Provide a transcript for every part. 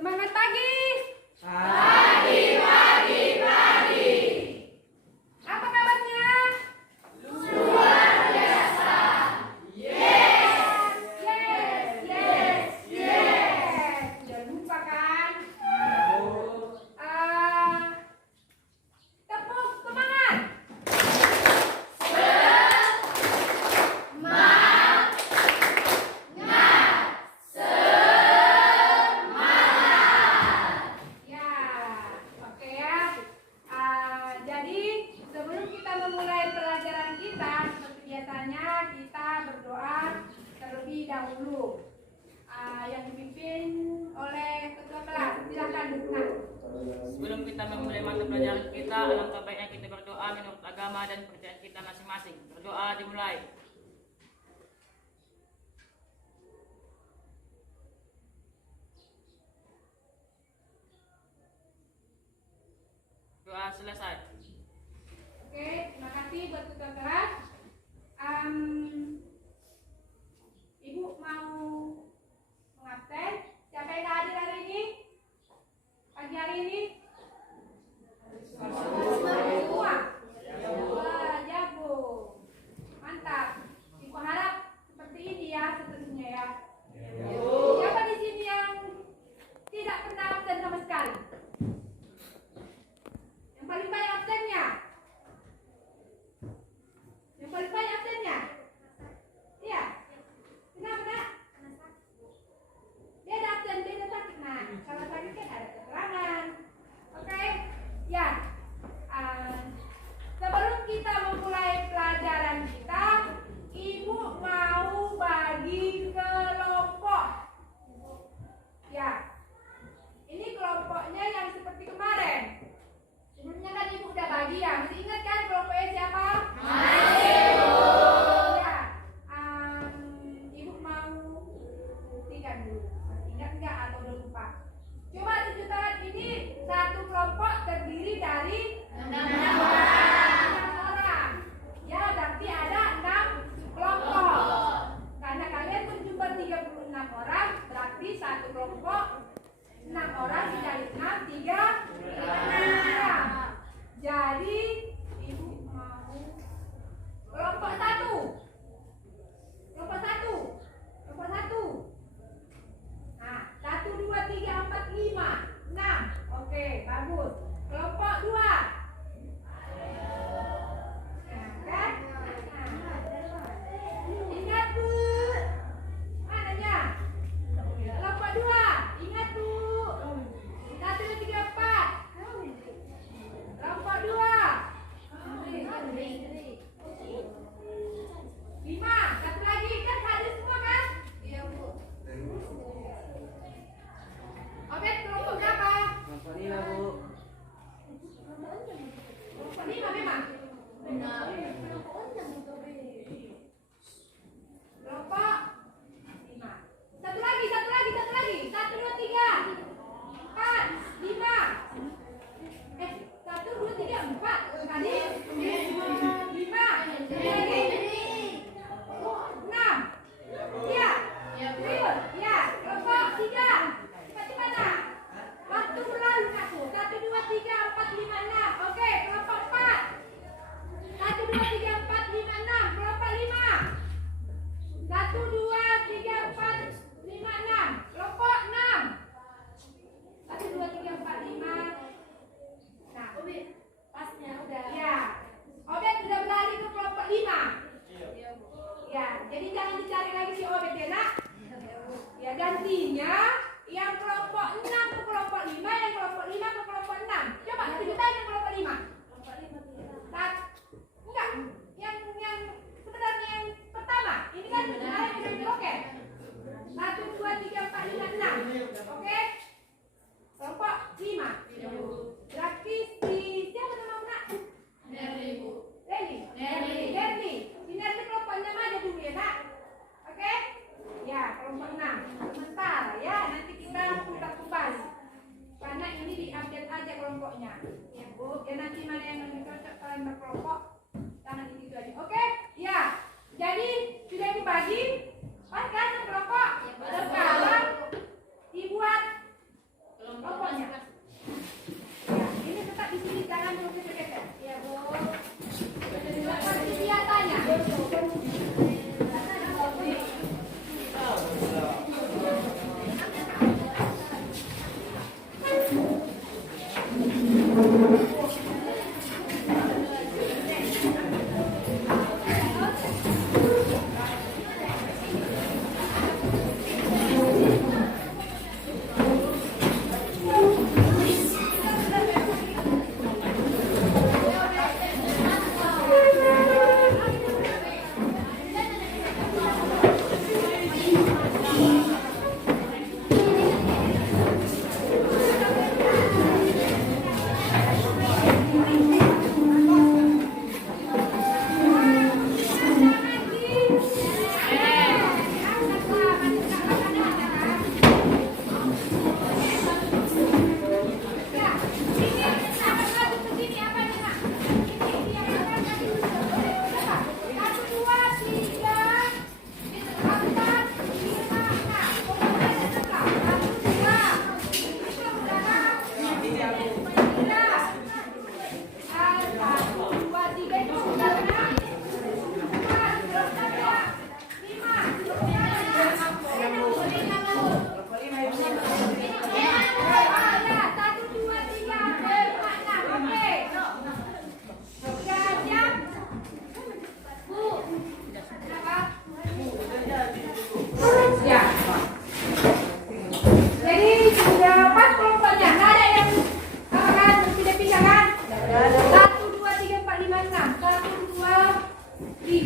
Semangat pagi. Pagi, pagi, pagi. Apa kabarnya? Luar biasa. Yes. Yes, yes, yes. Jangan lupa kan? Tepuk semangat. Ya, oke ya. Jadi sebelum kita memulai pelajaran kita, seperti biasanya kita berdoa terlebih dahulu. Yang dipimpin oleh ketua kelas. Silakan Dukna. Sebelum kita memulai mata pelajaran kita, alangkah baiknya kita berdoa menurut agama dan kepercayaan kita masing-masing. Berdoa dimulai. Doa selesai. Oke, terima kasih buat ketua kelas. Ibu mau mengabsen. Siapa yang hadir hari ini? Pagi hari ini? Semua. Wah, jago. Mantap. Ibu harap seperti ini ya seterusnya ya. Siapa di sini yang tidak pernah absen sama sekali? Yang paling banyak absennya?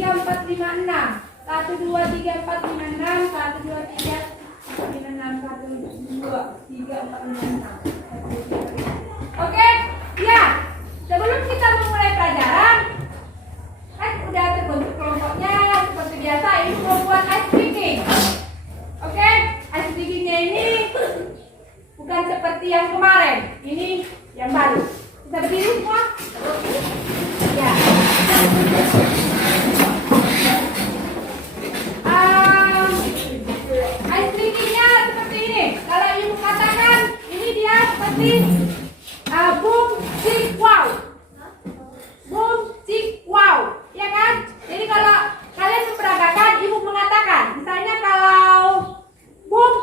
3, 4, 5, 6. 1, 2, 3, 4, 5, 6. 1, 2, 3, 4, 5, 6. 1, 2, 3, 4, 5, 6. Oke, ya. Sebelum kita memulai pelajaran, kan udah terbentuk kelompoknya seperti biasa. Ini mau buat ice breaking. Oke, ice breakingnya ini bukan seperti yang kemarin. Ini yang baru. Bisa berdiri semua? Ya. Ice breakingnya seperti ini. Kalau ibu katakan, ini dia seperti boom, cik, wow. Boom, cik, wow. Ya kan? Jadi kalau kalian memperagakan, ibu mengatakan. Misalnya kalau boom,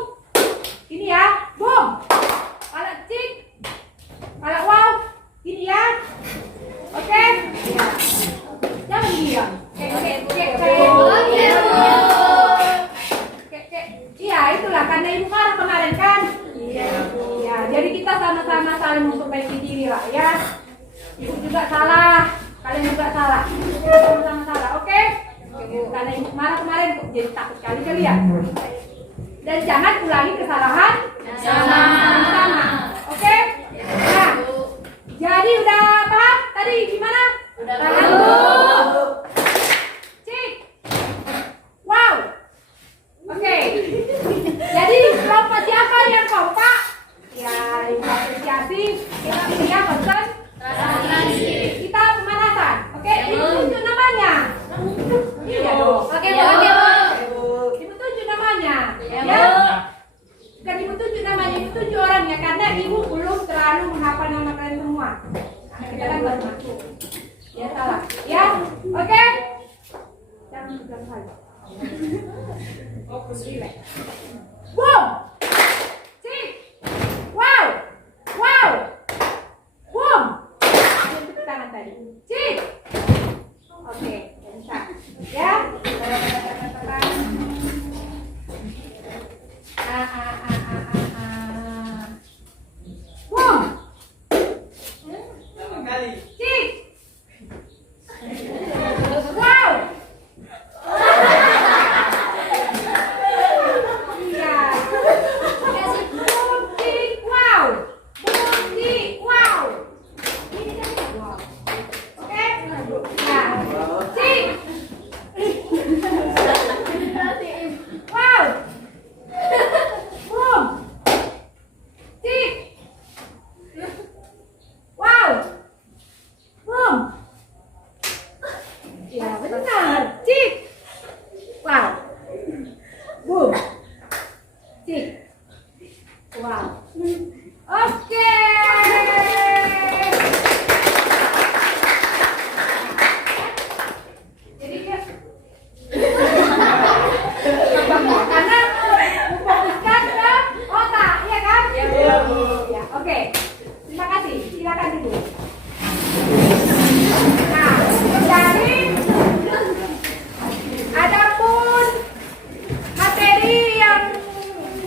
ini ya, boom. Kalau cik, kalau wow, ini ya. Oke? Ya. Jangan diam. Iya, itulah karena ibu marah kemarin kan? Iya. Ya, jadi kita sama-sama saling memperbaiki diri lah ya. Ibu juga salah, kalian juga salah. Sama-sama salah, oke? Karena ibu marah kemarin kok jadi takut kali ya. Dan jangan ulangi kesalahan sama. Oke? Nah, jadi udah paham tadi gimana? Udah paham. Cik. Wow. Oke. Jadi kelompok siapa yang kompak? Ya, ibu apresiasi. Kita punya konsentrasi. Kita pemanasan. Oke, ibu tunjuk namanya. Iya dong. Oke, ibu tunjuk namanya. Ya. Bukan ibu tunjuk namanya, ibu tunjuk orangnya karena ibu belum terlalu menghafal nama kalian semua. Karena kita kan baru masuk. Ya salah. Ya, oke. Jangan pegang saja. Boom. Cik. Wow. Wow. Boom. Tepuk tangan tadi. Cik. Oke, bisa. Ya. Boom. Cik. Wow. Iya. Boom, cik, wow. Boom, cik, wow. Ini kan wow. Oke? Nah, cik. Wow. Boom. Cik. Wow. Boom. Ya benar. Cik. Wow. Boom. Cik. Wow. Oke. Jadi kan karena memfokuskan ke otak, iya kan? Ya, oke. Terima kasih. Silakan dulu. Nah, dari adapun materi yang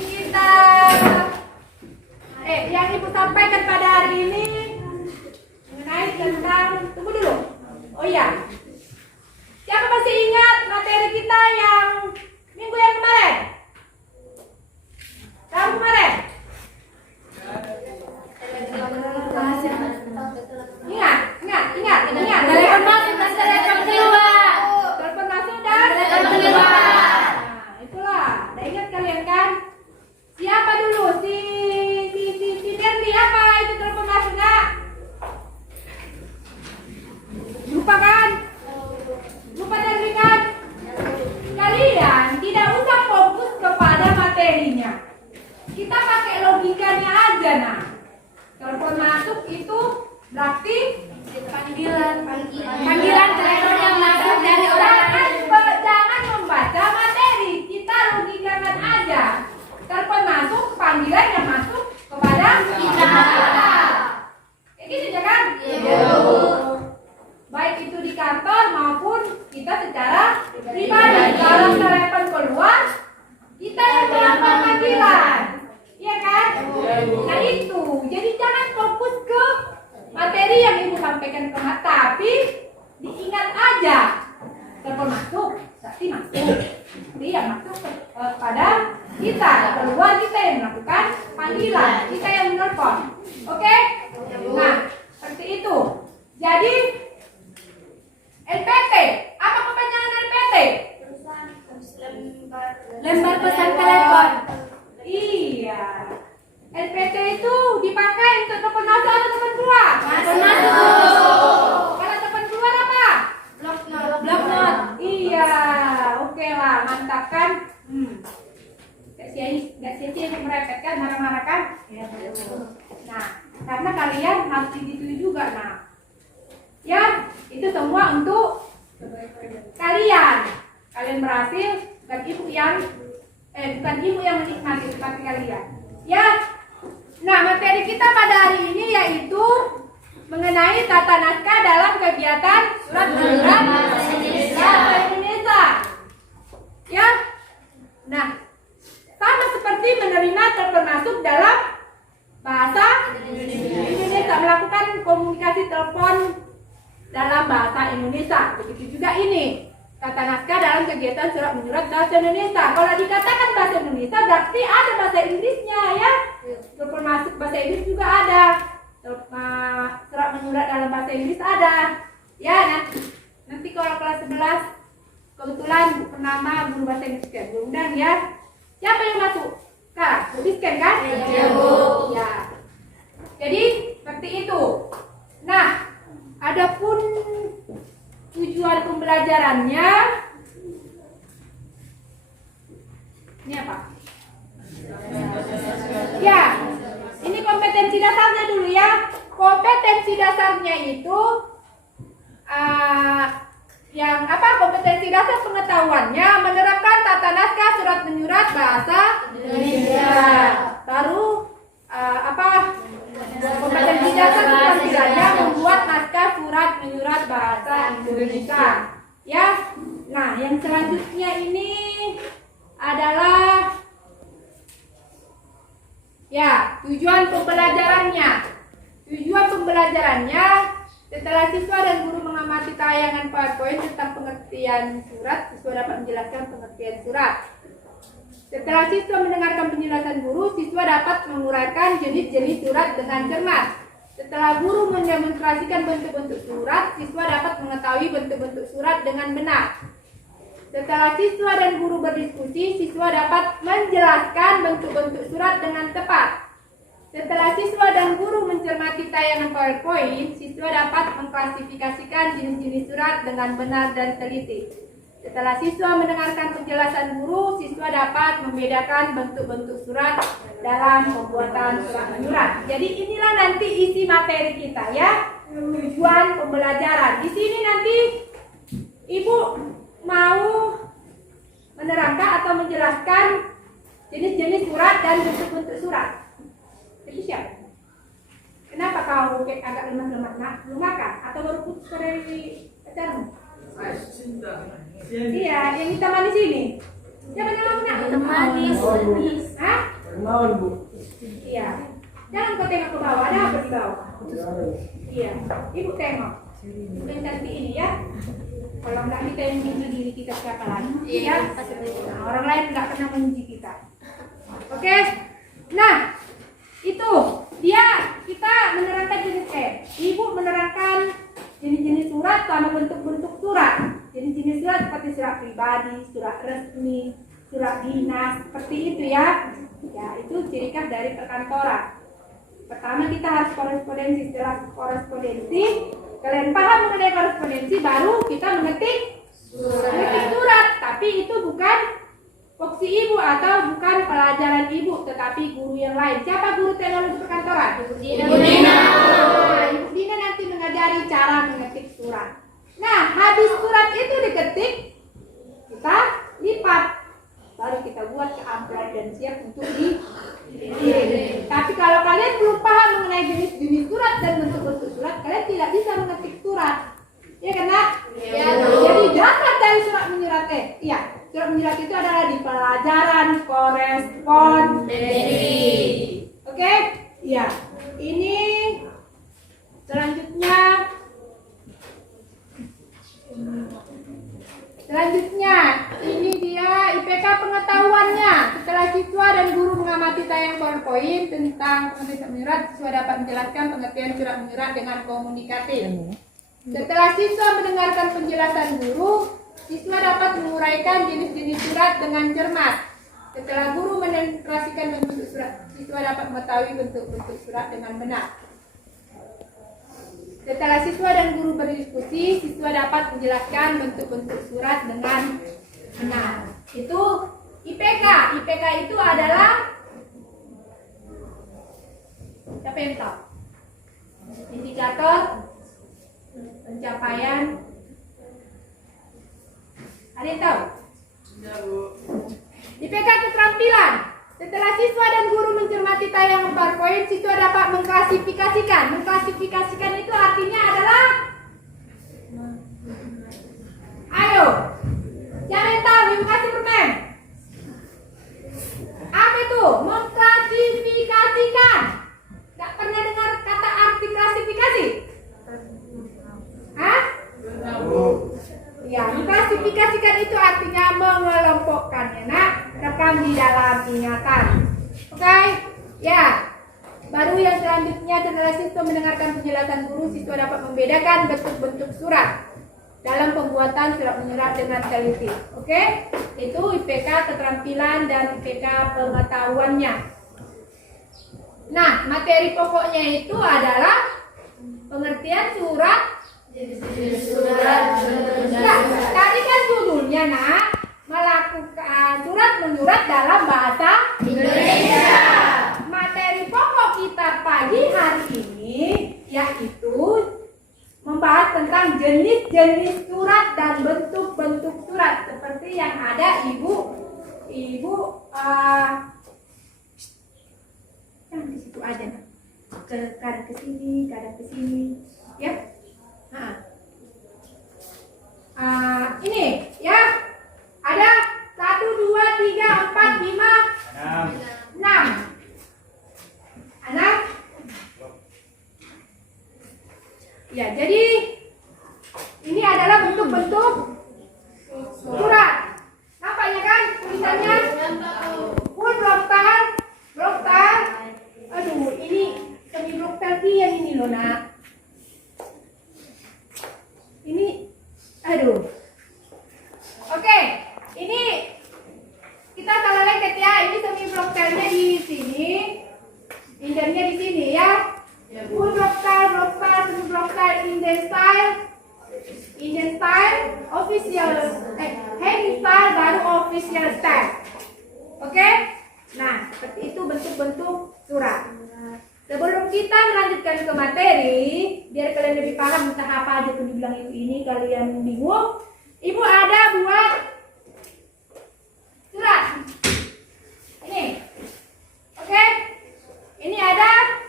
kita yang ibu sampaikan pada hari ini mengenai tentang, tunggu dulu. Oh iya, siapa masih ingat materi kita yang minggu yang kemarin? Tahun kemarin? Ingat. Telepon masuk dan telepon keluar. Telepon masuk dan telepon keluar. Nah, itulah. Ada ingat kalian kan? Siapa dulu? Si Derli apa itu telepon masuk nggak? Lupa kan? Lupa Derli kan? Kalian pasti masuk. Dia masuk kepada kita. Keluar kita yang melakukan panggilan, kita yang menelpon. Oke? Nah, seperti itu. Jadi LPT, apa kepanjangan LPT? Lembar pesan telepon. Iya. LPT itu dipakai untuk telepon masuk atau telepon keluar? Kalau telepon keluar apa? Block note. Iya, oke lah, mantap kan? Gak sia-sia yang merepet kan, marah-marah kan? Nah, karena kalian harus digituin juga, nah. Ya, itu semua untuk kalian. Kalian berhasil, bukan ibu yang menikmati seperti kalian. Ya. Nah, materi kita pada hari ini yaitu mengenai tata naskah dalam kegiatan surat menyurat bahasa Indonesia. Ya. Nah, sama seperti menerima termasuk dalam bahasa Indonesia, melakukan komunikasi telepon dalam bahasa Indonesia. Begitu juga ini tata naskah dalam kegiatan surat menyurat bahasa Indonesia. Kalau dikatakan bahasa Indonesia berarti ada bahasa Inggrisnya ya. Telepon masuk bahasa Inggris juga ada. Surat menyurat dalam bahasa Inggris ada. Ya, nanti kalau kelas 11 kebetulan bernama guru bahasa Inggris kan. Mudah-mudahan ya. Siapa yang masuk? Kak, tuliskan kan? Ya, Bu. Ya. Jadi seperti itu. Nah, adapun tujuan pembelajarannya ini apa? Ya, ini kompetensi dasarnya dulu ya. Kompetensi dasarnya itu yang apa? Kompetensi dasar pengetahuannya menerapkan tata naskah surat menyurat bahasa Indonesia. Baru apa? Kompetensi dasar keterampilannya membuat naskah surat menyurat bahasa Indonesia. Ya. Nah, yang selanjutnya ini adalah ya, tujuan pembelajarannya. Tujuan pembelajarannya setelah siswa dan guru mengamati tayangan PowerPoint tentang pengertian surat, siswa dapat menjelaskan pengertian surat. Setelah siswa mendengarkan penjelasan guru, siswa dapat menguraikan jenis-jenis surat dengan cermat. Setelah guru mendemonstrasikan bentuk-bentuk surat, siswa dapat mengetahui bentuk-bentuk surat dengan benar. Setelah siswa dan guru berdiskusi, siswa dapat menjelaskan bentuk-bentuk surat dengan tepat. Setelah siswa dan guru mencermati tayangan PowerPoint, siswa dapat mengklasifikasikan jenis-jenis surat dengan benar dan teliti. Setelah siswa mendengarkan penjelasan guru, siswa dapat membedakan bentuk-bentuk surat dalam pembuatan surat menyurat. Jadi inilah nanti isi materi kita ya, tujuan pembelajaran. Di sini nanti Ibu mau menerangkan atau menjelaskan jenis-jenis surat dan bentuk-bentuk surat. Jadi siapa? Kenapa kau agak lemas-lemas nak? Belum makan? Atau baru putus dari pacarmu? Iya, yang hitam manis ini. Siapa nama nak? Hitam manis. Hah? Bu. Iya. Jangan kau tengok ke bawah. Ada apa di bawah? Iya. Ibu tengok. Yang cantik ini ya. Kalau enggak kita yang menguji diri kita siapa lagi? Iya. Nah, orang lain enggak pernah menguji kita. Oke. Nah, itu dia kita menerangkan jenis Ibu menerangkan jenis-jenis surat sama bentuk-bentuk surat. Jenis-jenis surat seperti surat pribadi, surat resmi, surat dinas, seperti itu ya. Ya, itu ciri khas dari perkantoran. Pertama kita harus korespondensi. Setelah korespondensi, kalian paham mengenai korespondensi, baru kita mengetik surat. Tapi itu bukan foksi ibu atau bukan pelajaran ibu, tetapi guru yang lain. Siapa guru teknologi perkantoran? Ibu Dina. Ibu Dina nanti mengajari cara mengetik surat. Nah, habis surat itu diketik, kita lipat, baru kita buat ke amplop dan siap untuk dikirim. Tapi kalau kalian belum paham mengenai jenis-jenis surat dan bentuk-bentuk surat, kalian tidak bisa mengetik surat. Ya kan, Nak? Ya. Jadi dasar dari surat menyurat iya. Surat menyurat itu adalah di pelajaran korespondensi. Oke? Iya. Ini selanjutnya Selanjutnya, ini dia IPK pengetahuannya. Setelah siswa dan guru mengamati tayang PowerPoint tentang pengertian menyurat, siswa dapat menjelaskan pengertian surat menyurat dengan komunikatif. Setelah siswa mendengarkan penjelasan guru, siswa dapat menguraikan jenis-jenis surat dengan cermat. Setelah guru menentrasikan bentuk surat, siswa dapat mengetahui bentuk-bentuk surat dengan benar. Setelah siswa dan guru berdiskusi, siswa dapat menjelaskan bentuk-bentuk surat dengan benar. Itu IPK. IPK itu adalah, siapa yang tahu? Indikator pencapaian. Ada yang tahu? IPK keterampilan. Setelah siswa dan guru mencermati tayangan PowerPoint, siswa dapat mengklasifikasikan. Mengklasifikasikan itu artinya adalah, ayo, siapa yang tahu? Ibu kasih permen. Apa itu? Mengklasifikasikan. Gak pernah dengar kata arti klasifikasi? Hah? Ya, mengklasifikasikan itu artinya mengelompokkan, ya nak. Rekam di dalam ingatan. Oke? Ya. Baru yang selanjutnya, setelah siswa mendengarkan penjelasan guru, siswa dapat membedakan bentuk-bentuk surat dalam pembuatan surat menyurat dengan teliti. Oke? Itu IPK keterampilan dan IPK pengetahuannya. Nah, materi pokoknya itu adalah pengertian surat. Nah, tadi kan judulnya, nak, melakukan surat menyurat dalam bahasa Indonesia. Materi pokok kita pagi hari ini yaitu membahas tentang jenis-jenis surat dan bentuk-bentuk surat seperti yang ada ibu yang di situ aja, kadang ke sini, kadang ke sini, ya. Ini ya. Ada 1, 2, 3, 4, 5, 6. Anak? Ya, jadi ini adalah bentuk-bentuk surat. Nampaknya kan tulisannya? Full block-star. Aduh, ini semi block-star yang ini loh, nak. Ini, aduh. Oke. Ini kita salah lengket ya. Ini semi block-starnya di sini, indennya di sini ya. Full block-star, semi block-star, indent style, official, heading style, baru official style. Oke? Nah, seperti itu bentuk-bentuk surat. Sebelum kita melanjutkan ke materi, biar kalian lebih paham entah apa aja pun dibilang ibu ini, kalian bingung. Ibu ada buat surat. Ini. Oke? Ini ada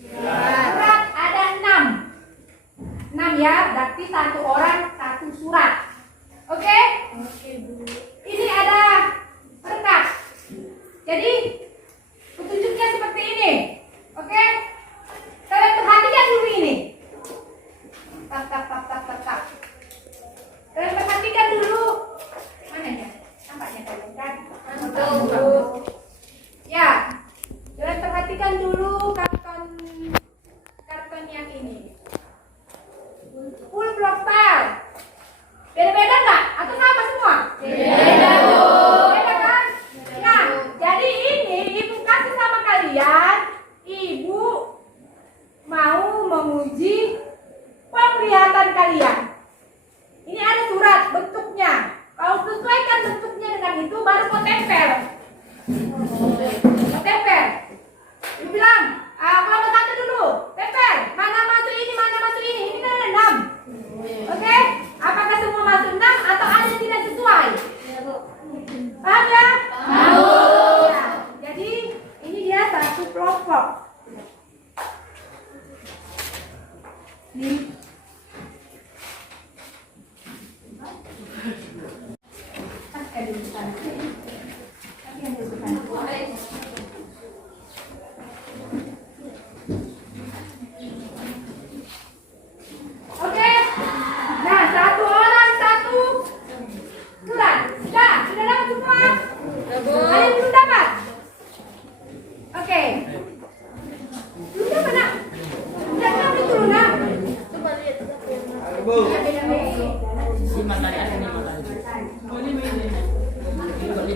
surat, ada 6. 6 ya, berarti satu orang satu surat. Oke? Ini ada kertas. Jadi petunjuknya seperti ini. Oke? Kalian perhatikan dulu ini. Tak. Kalian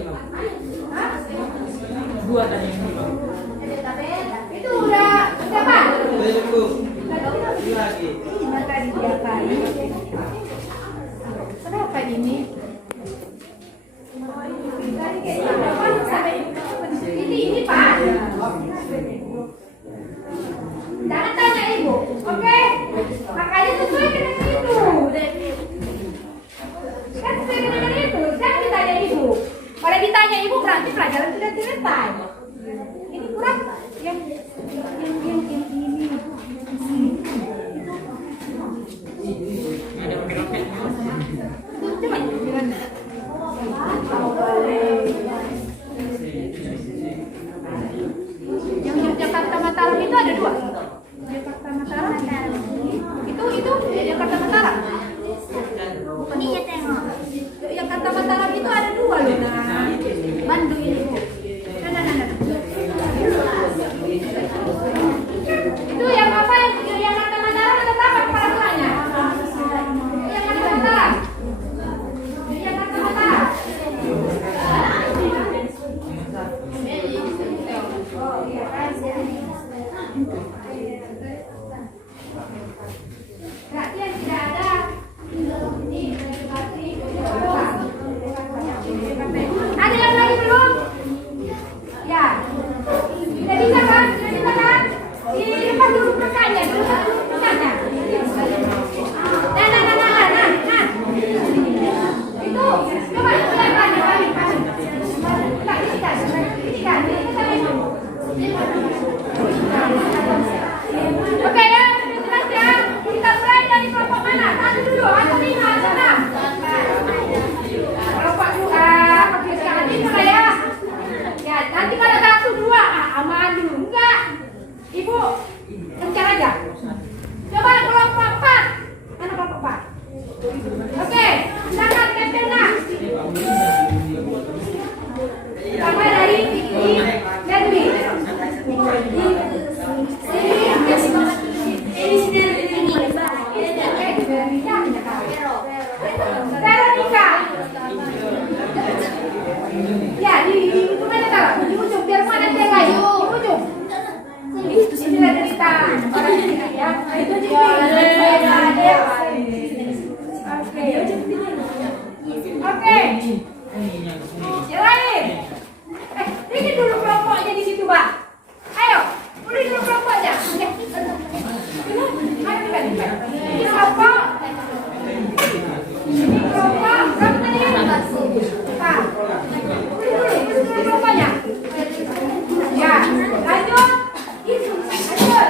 Hah? Dua tadi yang dua. Itu udah siapa? Lagi. Tadi dia kali. Kenapa ini? Ini Pak. Jangan tanya ibu, oke? Makanya sesuai dengan itu. Kan sesuai dengan itu. Jangan ditanya ibu. Kalau ditanya ibu berarti pelajaran sudah selesai. Ini kurang yang ini. Ada pakai Coba gimana? Yang Yogyakarta Mataram itu ada dua. Yogyakarta Mataram. Itu Yogyakarta Mataram. Ini ya tengok. Yogyakarta Mataram itu ada dua loh. Nah, Bandung ini. Nah. Itu yang apa yang Yogyakarta Mataram ada berapa kepala sekolahnya? Yogyakarta Mataram. Yogyakarta Mataram. Berarti yang tidak ada ada yang lagi belum? Ya, sudah bisa kan? Sudah bisa kan? Dilepas dulu perkanya, dilepas dulu perkanya. Nah. Itu, coba lempar. Oke ya, sudah jelas ya. Kita mulai dari kelompok mana? Satu dulu, atau 5, atau 6? Kelompok sekarang ini mulai ya. Ya, nanti kalau 1, 2, aman dulu. Enggak. Ibu, kencang aja. Coba kelompok 4. Mana kelompok 4? Oke, silakan tempelnya. Pertama dari Ledwi. Veronica. Ya, di ujung mana taruh? Di ujung, biar mana yang lain? Di ujung. Ini ada cerita orang ini ya. Itu Oke. Yang lain. Ini dulu kelompoknya di situ, Pak. Ayo, udah dulu kelompoknya. Ayo dekat. Ini kelompok. Ini kelompok. Berapa tadi? Pak. Udah dulu kelompoknya. Ya, lanjut. Lanjut.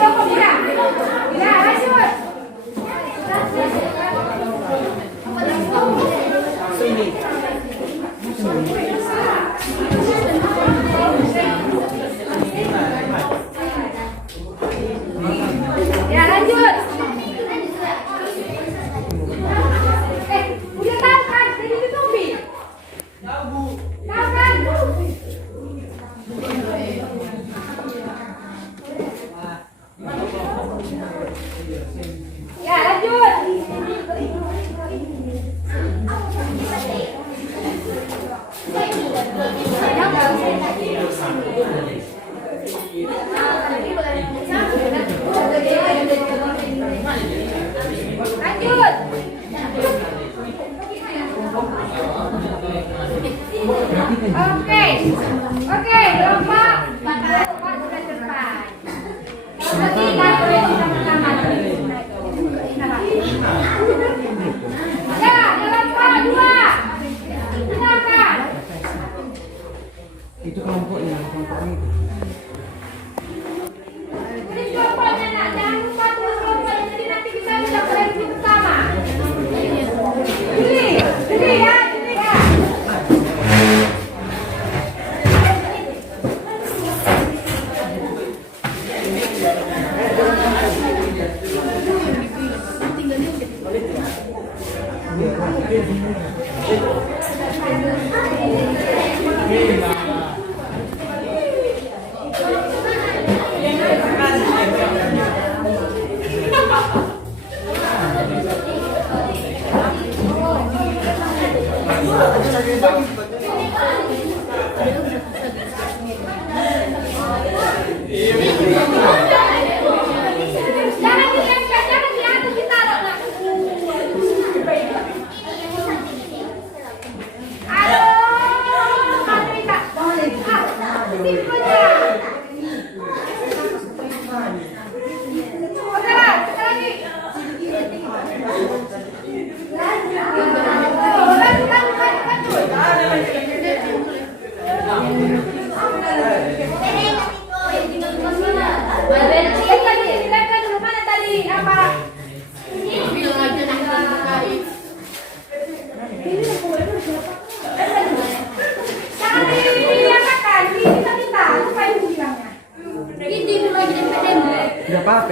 Kelompok bila. Ya, lanjut.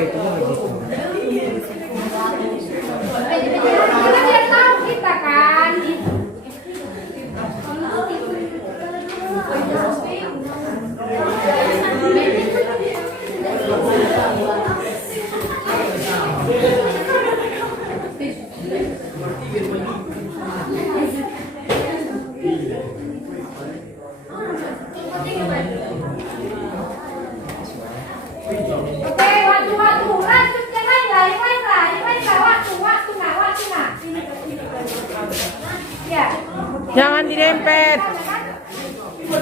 Kita tidak tahu kita kan. Oke, waktu lanjut yang lain lah, waktu nggak. Ya. Jangan didempet.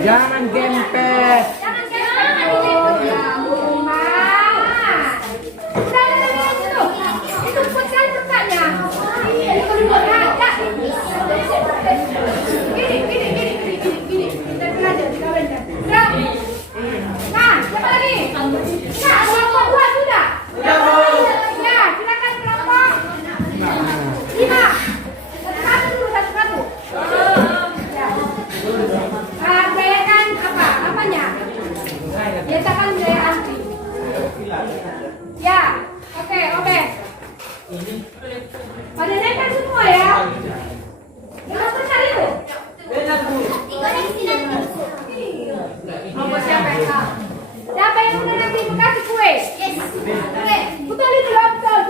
Jangan gempet. Jangan itu pun kan bertanya. Gini. Kita belajar, kita belajar. Nah, siapa lagi? Nah, kelompok 2 sudah. Ya, silakan kelompok 5. Satu dulu, satu. Ya. Jayakan apa? Apanya? Biasakan jaya anti. Ya, oke. Pada nempel semua ya. Yang besar itu. Kelompok siapa yang tahu? Siapa yang udah nanti kasih kue? Yes. Betul itu loh, betul.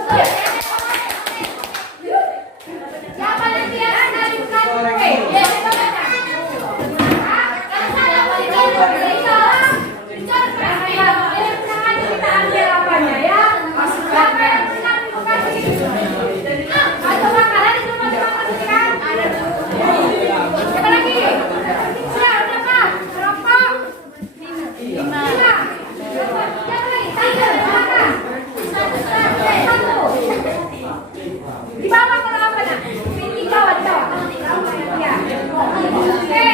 Siapa nanti yang nanti kasih kue? Yes. Kita ambil apanya ya? Siapa yang nanti kasih? Atau makanan itu masih kan? Siapa lagi? Siapa berapa? Kelompok 5. Siapa lagi? Tiger, mana? 1. Di bawah kalau apa nak? Di bawah. Ya. Oke.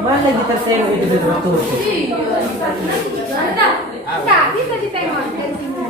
Mana gitar selo itu betul? Enggak, bisa ditengok dari sini.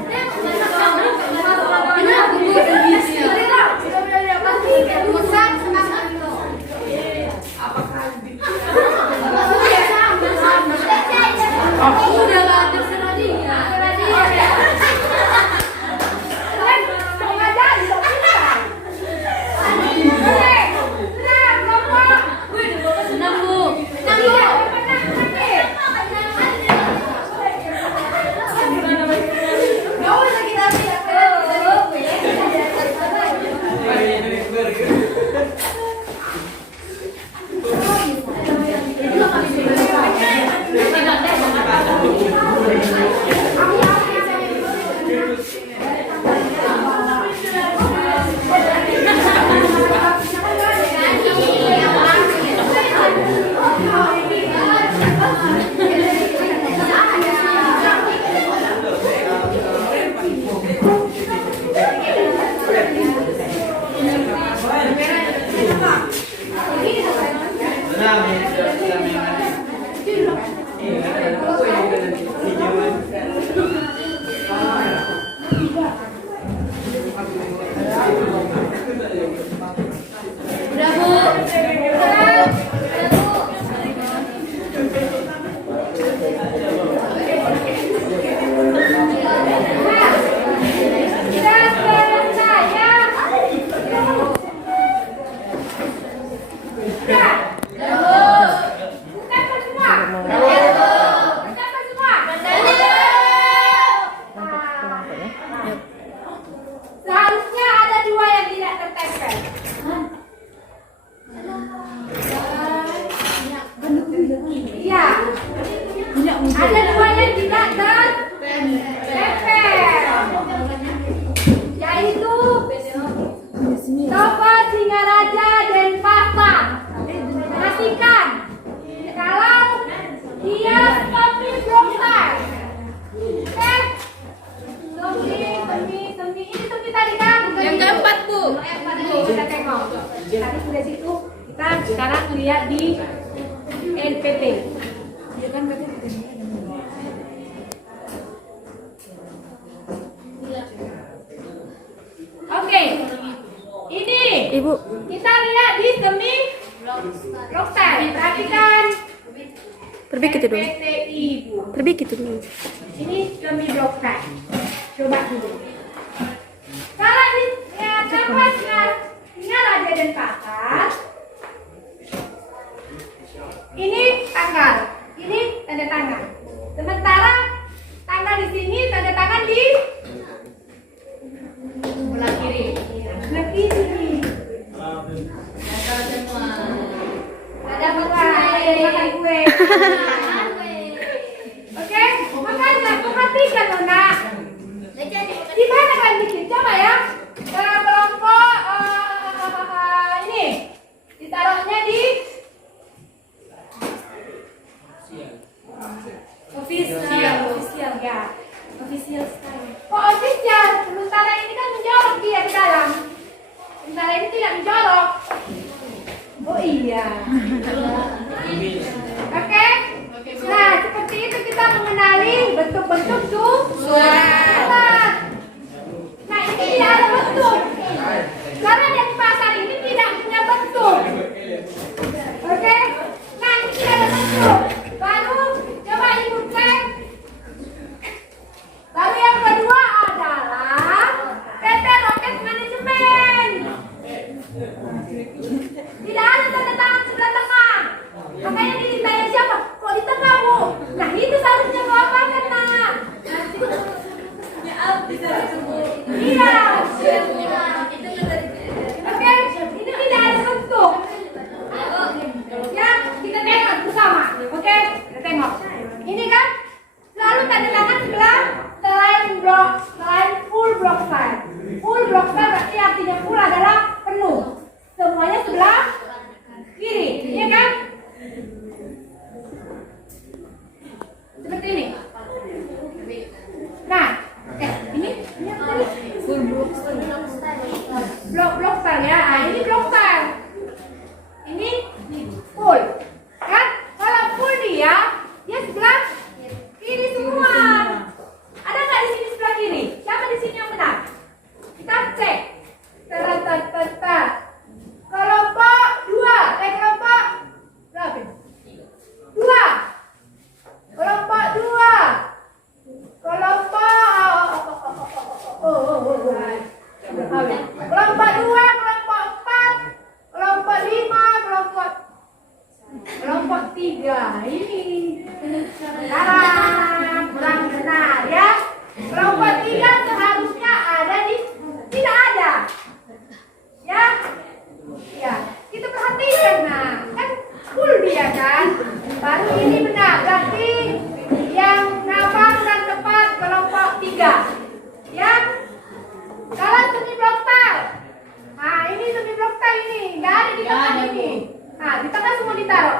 Tadi sudah situ, kita sekarang lihat di NPT. Ya kan Oke, ini Ibu, kita lihat di semi blockstyle. Perhatikan perbaiki itu dulu. NPTI, Bu. Perbaiki itu dulu. Ini semi blockstyle. Coba dulu. Kalau ini ya, kanvasnya ini raja dan pasar. Ini tanggal, ini tanda tangan. Sementara tanggal di sini, tanda tangan di sebelah kiri. Sebelah kiri. Ada makan gue. Oke, makanya perhatikan loh nak. Di mana kalian bikin? Coba ya. Kelompok ini ditaruhnya di official ya. Official style. Kok official? Sementara ini kan menjorok dia di dalam. Sementara ini tidak menjorok. Oh iya. Oke. Nah, seperti itu kita mengenali bentuk-bentuk surat. Nah, ini tidak ada bentuk. Karena dari pasar ini tidak punya bentuk. Oke. Nah, ini tidak ada bentuk. Baru coba ibu cek. Lalu yang kedua adalah PT Rocket Management. Tidak ada tanda tangan sebelah tengah. Makanya ditanya siapa? Kok di tengah, Bu? Nah, itu seharusnya Bu apakan, nak? Iya. Oke, ini tidak ada bentuk. Ya, kita tengok bersama. Oke, kita tengok. Ini kan selalu tanda tangan sebelah selain full block style. Full block style berarti artinya full adalah penuh. Semuanya sebelah kiri, iya kan? Seperti ini. Nah, ini full block style. Block style ya. Nah, ini block style. Ini full. Kan? Kalau full dia sebelah kiri semua. Ada nggak di sini sebelah kiri? Siapa di sini yang benar? Kita cek. Kelompok 2. Kelompok berapa? 2. Kelompok 2. Kelompok kelompok 2, kelompok 4, kelompok 5, kelompok 3. Ini kurang benar ya. Kelompok 3 seharusnya ada di tidak ada. Ya. Ya, kita perhatikan nah. Kan full dia kan. Baru ini benar. Berarti yang nafas dan tepat kelompok 3. Ya. Kalau semi block style. Nah, ini semi block style ini. Enggak ada di tengah ini. Nah, di tengah semua ditaruh.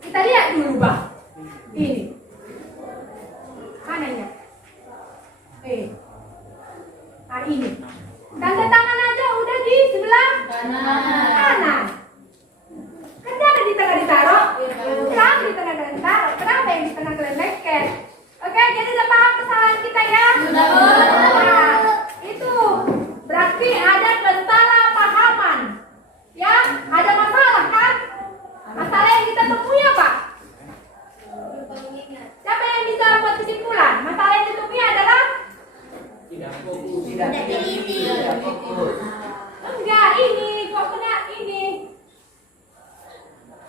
Kita lihat dulu, Bang. Ini. Mananya? Nah, ini. Tanda tangan aja udah di sebelah kanan. Kan jangan di tengah ditaruh. Kenapa di tengah ditaruh? Kenapa yang di tengah kalian leket? Oke, jadi udah paham kesalahan kita ya? Nah, itu berarti ada kesalahpahaman. Ya, ada masalah kan? Masalah yang kita temui apa? Siapa yang bisa buat kesimpulan? Masalah yang ditemui adalah enggak, ini kok kena ini.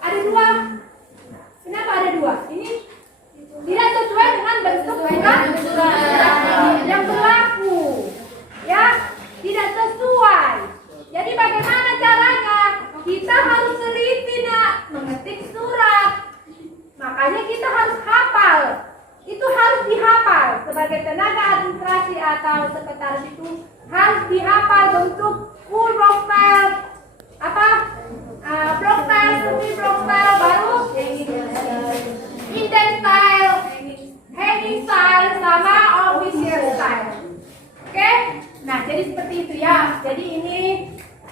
Ada 2. Kenapa ada 2? Ini tidak sesuai dengan bentuk surat yang berlaku. Ya, tidak sesuai. Jadi bagaimana caranya? Kita harus teliti nak mengetik surat. Makanya kita harus hafal. Itu harus dihafal. Sebagai tenaga administrasi atau sekretaris itu harus dihafal bentuk full block style. Apa? Block style, semi block style, baru indent style, hanging style, sama official style. Oke? Nah, jadi seperti itu ya. Jadi ini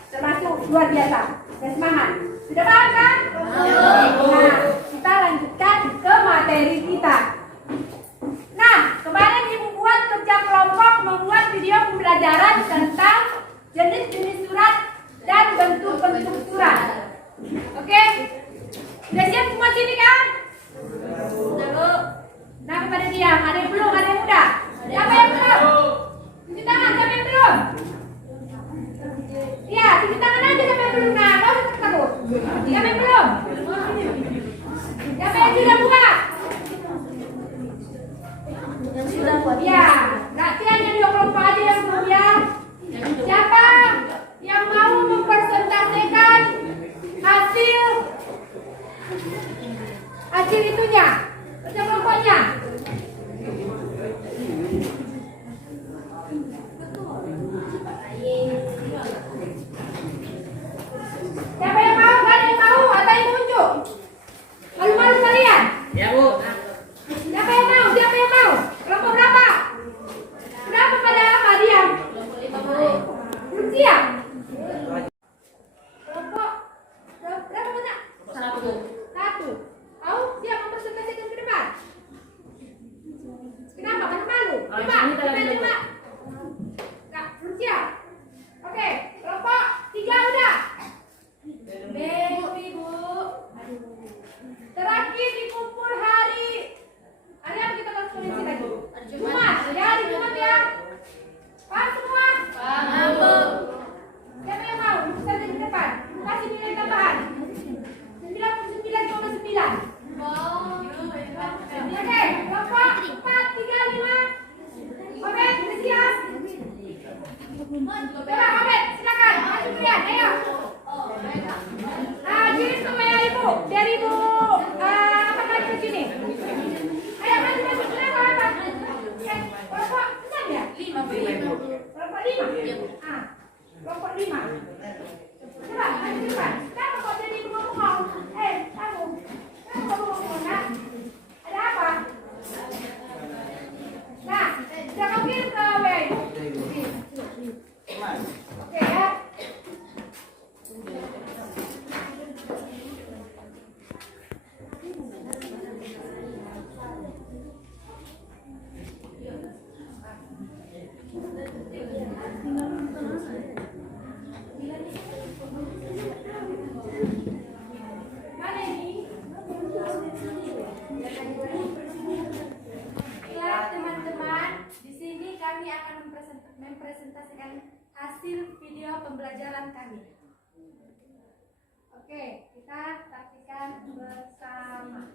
termasuk luar biasa. Dan semangat. Sudah paham kan? Nah, kita lanjutkan ke materi kita. Nah, kemarin Ibu buat kerja kelompok membuat video pembelajaran tentang jenis-jenis surat dan bentuk-bentuk surat. Oke? Sudah siap semua sini kan? Nah, kepada diam. Ada yang belum? Ada yang udah? Siapa yang belum? Cuci tangan. Siapa yang belum? Iya, cuci tangan aja siapa yang belum. Nah, nggak usah takut. Siapa yang belum? Siapa yang sudah buat? Ya, berarti hanya 2 kelompok aja yang belum ya. Siapa yang mau mempresentasikan hasil itunya, kerja kelompoknya? Siapa yang mau? Gak ada yang mau? Atau yang unjuk? Malu-malu kalian? Ya Bu. Siapa yang mau? Siapa yang mau? Kelompok berapa? Berapa pada apa diam? Belum siap? Kelompok berapa banyak? 1. Tahu? Siap mempresentasikan ke depan? Kenapa? Malu-malu? Coba, coba. Nggak, belum siap? Oke, kelompok 3 udah? Ibu. Terakhir dikumpul hari apa kita harus polisi lagi? Jumat. Ya, hari Jumat ya. Paham semua? Paham, Bu. Siapa yang mau? Bisa di depan. Kasih nilai tambahan. 99,9. Oke, kelompok 4, 3, 5. Obed, udah siap? Coba, Obed, silakan. Maju kalian, ayo. Kirim semua ya Ibu. Biar Ibu apa lagi ke sini? Ayo maju. Kenapa apa? Kelompok 6 ya? 5. Kelompok 5? Kelompok 5. Coba, maju ke depan. Kenapa kok jadi bengong? Kamu. Kenapa kok bengong, nak? Ada apa? Nah, sudah kau kirim ke WA Ibu? Oke ya. Mempresentasikan hasil video pembelajaran kami. Oke, kita saksikan bersama.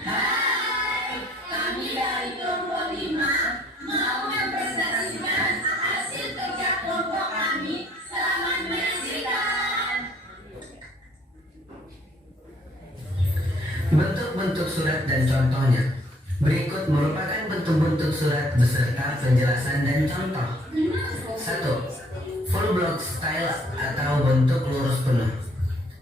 Hai, kami dari kelompok 5 mau mempresentasikan hasil kerja kelompok kami. Selamat menyaksikan. Bentuk-bentuk surat dan contohnya. Berikut merupakan bentuk-bentuk surat beserta penjelasan dan contoh. 1. Full block style atau bentuk lurus penuh.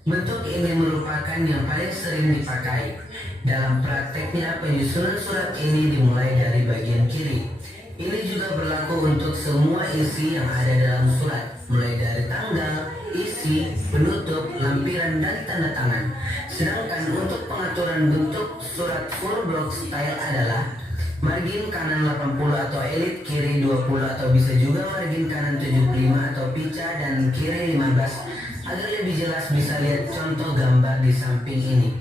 Bentuk ini merupakan yang paling sering dipakai. Dalam prakteknya, penyusunan surat ini dimulai dari bagian kiri. Ini juga berlaku untuk semua isi yang ada dalam surat, mulai dari tanggal, isi, penutup, lampiran, dan tanda tangan. Sedangkan untuk pengaturan bentuk surat full block style adalah margin kanan 80 atau elit, kiri 20 atau bisa juga margin kanan 75 atau pica dan kiri 15. Agar lebih jelas bisa lihat contoh gambar di samping ini.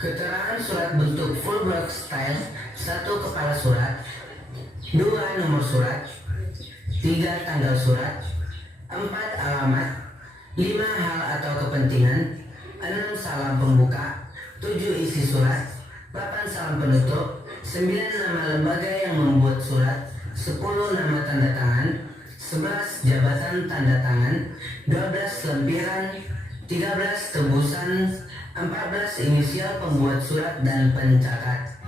Keterangan surat bentuk full block style: 1. Kepala surat, 2. Nomor surat, 3. Tanggal surat, 4. Alamat, 5. Hal atau kepentingan, 6. Salam pembuka, 7. Isi surat, 8. Salam penutup, 9. Nama lembaga yang membuat surat, 10. Nama tanda tangan, 11. Jabatan tanda tangan, 12. Lempiran, 13. Tebusan, 14. Inisial pembuat surat dan pencatat.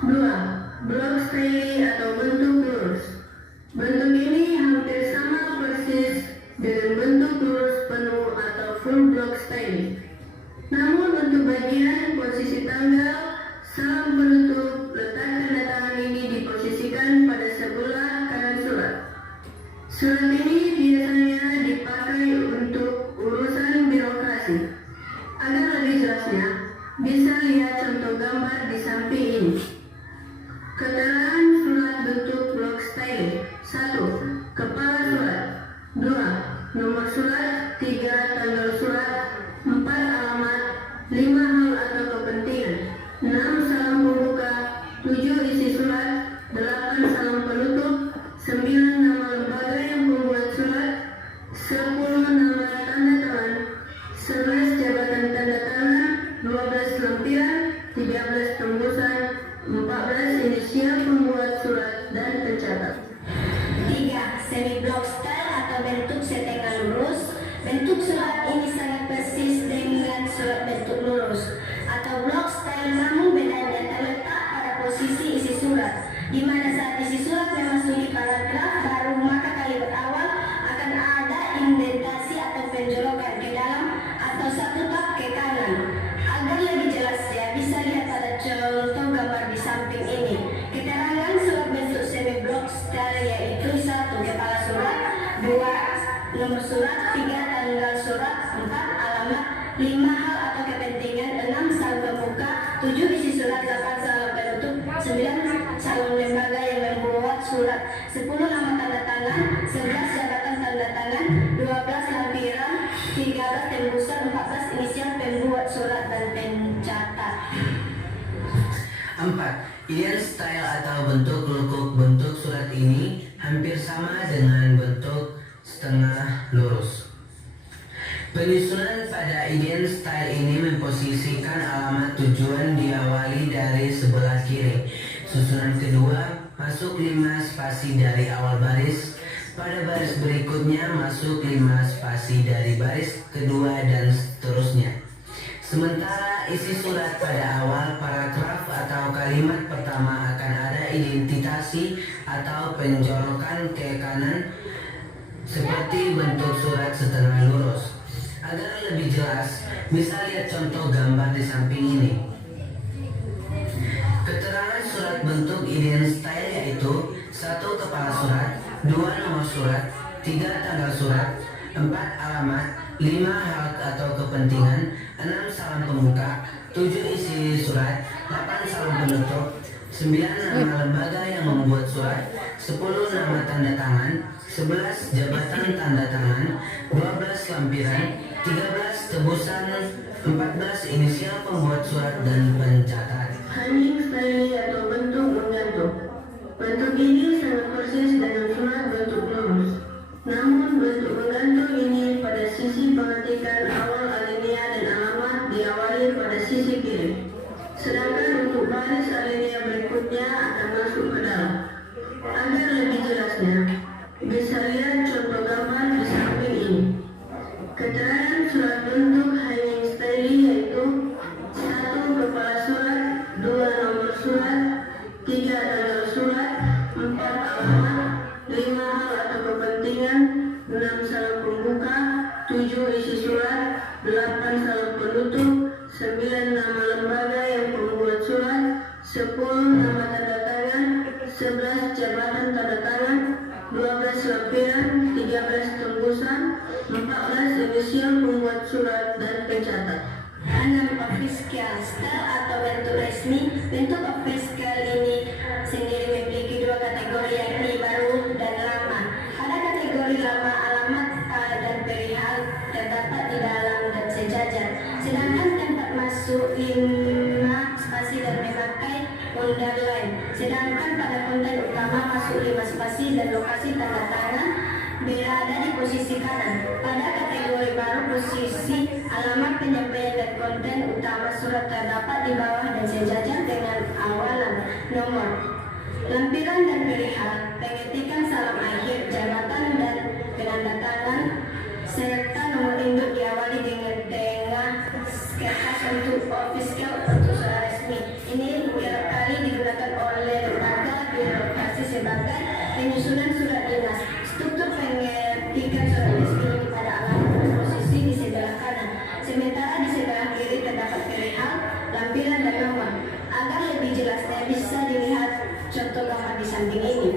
2. Block style atau bentuk lurus. Bentuk ini hampir sama persis dengan bentuk lurus penuh atau full block style. Namun untuk bagian posisi tanggal, salam penutup, letak tanda tangan ini diposisikan pada sebelah kanan surat. contoh gambar di samping ini. Keterangan surat bentuk blok style. 1. Kepala surat. 2. Nomor surat. 3. Tanggal surat. 4. Alamat. 5. Hal atau kepentingan. 6. Salam pembuka. 7. Isi surat. 8. Salam penutup. 9. Nama lembaga yang membuat surat. 10. Nama tanda tangan. 11. Jabatan tanda tangan. 12. Lampiran. 13. tembusan. 14. Inisial pembuat surat dan pencatat. 3. Semi block style atau bentuk setengah lurus. Bentuk surat ini sangat persis dengan surat bentuk lurus atau block style, namun bedanya terletak pada posisi isi surat, di mana saat isi surat memasuki paragraf baru maka kalimat awal akan ada indentasi atau penjorokan ke dalam atau satu tab ke kanan. Agar lebih jelasnya bisa lihat pada contoh gambar di samping ini. Keterangan surat bentuk semi block style yaitu 1. Kepala surat. 2. Nomor surat. 3. Tanggal surat. 4. Alamat. 5. Hal atau kepentingan. 6. Salam pembuka. 7. Isi surat. 8. Salam penutup. 9. Salam lembaga yang membuat surat. 10. Nama tanda tangan. 11. Jabatan tanda tangan. 12. Lampiran. 13. tembusan. 14. Inisial pembuat surat dan pencatat. 4. Ideal style atau bentuk lekuk bentuk surat ini hampir sama dengan bentuk setengah lurus. Penyusunan pada ideal style ini memposisikan alamat tujuan diawali dari sebelah kiri. Susunan kedua masuk 5 spasi dari awal baris. Pada baris berikutnya masuk 5 spasi dari baris kedua dan seterusnya. Sementara isi surat pada awal paragraf atau kalimat pertama akan ada identitasi atau penjorokan ke kanan seperti bentuk surat setengah lurus. Agar lebih jelas, bisa lihat contoh gambar di samping ini. Keterangan surat bentuk ideal style yaitu 1. Kepala surat. 2. Nomor surat. 3. Tanggal surat. 4. Alamat. 5. Hal atau kepentingan. 6. Salam pembuka. 7. Isi surat. 8. Salam penutup. 9. Nama lembaga yang membuat surat. 10. Nama tanda tangan. 11. Jabatan tanda tangan. 12. Lampiran. 13. Tebusan. 14. Inisial pembuat surat dan pencatat. Hanging style atau bentuk menggantung. Bentuk ini sangat persis dengan surat bentuk lurus. Namun bentuk menggantung ini pada sisi pengetikan awal alinea dan alamat diawali pada sisi kiri. Sedangkan untuk baris alinea berikutnya akan masuk ke dalam. Agar lebih jelasnya, bisa lihat contoh gambar di samping ini. Keterangan surat bentuk hanging style yaitu 1. Kepala surat. 2. Nomor surat. 3. Tanggal surat. 4. Alamat. 5. Hal atau kepentingan. 6. Salam pembuka. 7. Isi surat. 8. Salam penutup. 9. Nama lembaga yang membuat surat. 10. Nama tanda tangan. 11. Jabatan tanda tangan. 12. Lampiran. 13. tembusan. 14. Inisial pembuat surat dan pencatat. 6. Official style atau bentuk resmi. Bentuk official ini sendiri memiliki 2 kategori yakni baru dan lama. Pada kategori lama alamat dan perihal terdapat di dalam dan sejajar. Sedangkan tempat masuk 5 spasi dan memakai underline. Sedangkan pada konten utama masuk 5 spasi dan lokasi tanda tangan berada di posisi kanan. Pada kategori baru posisi alamat penyampaian dan konten utama surat terdapat di bawah dan sejajar dengan awalan nomor. Lampiran dan perihal, pengetikan salam akhir, jabatan dan penandatangan serta nomor induk diawali dengan kertas untuk official untuk surat resmi. Ini kerap kali digunakan oleh lembaga birokrasi sebagai penyusunan surat dinas. Struktur pengetikan surat resmi ini pada alamat posisi di sebelah kanan. Sementara di sebelah kiri terdapat perihal, lampiran dan nomor. Agar lebih jelasnya bisa dilihat contoh gambar di samping ini.